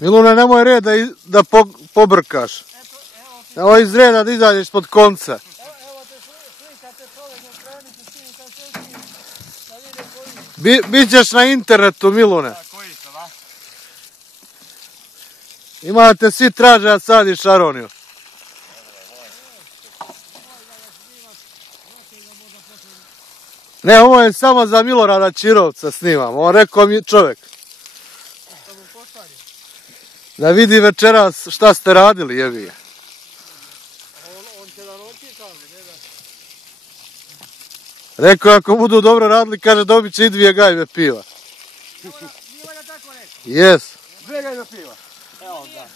Milune, nemoj red da pobrkaš. Evo iz reda da izađeš pod konca. Evo te slikate čovjek na stranicu, čini kad češki, da vide koji. Bićeš na internetu, Milune. Koji su, va? Imate svi traže da sadiš aroniju. Ne, ovo je samo za Milorada Čirovca snimam. On rekao mi čovjek. Da vidi večeras šta ste radili, jebi je. On će da noći kaže, ne da. Rekao, ako budu dobro radili, kaže, dobit će i 2 gajbe piva. Nije valjda tako rekao? Jes. 2 gajbe piva. Evo, da.